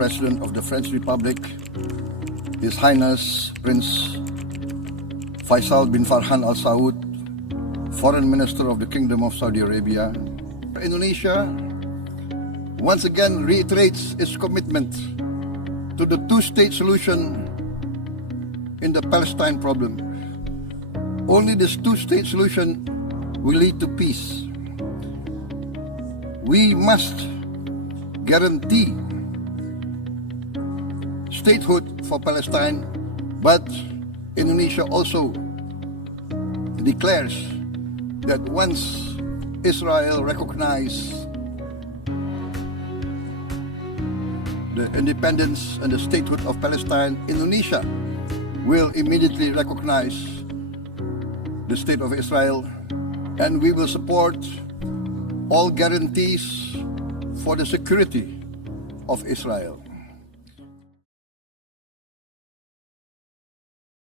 President of the French Republic, His Highness Prince Faisal bin Farhan Al Saud, Foreign Minister of the Kingdom of Saudi Arabia. Indonesia once again reiterates its commitment to the two-state solution in the Palestine problem. Only this two-state solution will lead to peace. We must guarantee statehood for Palestine, but Indonesia also declares that once Israel recognizes the independence and the statehood of Palestine, Indonesia will immediately recognize the state of Israel, and we will support all guarantees for the security of Israel.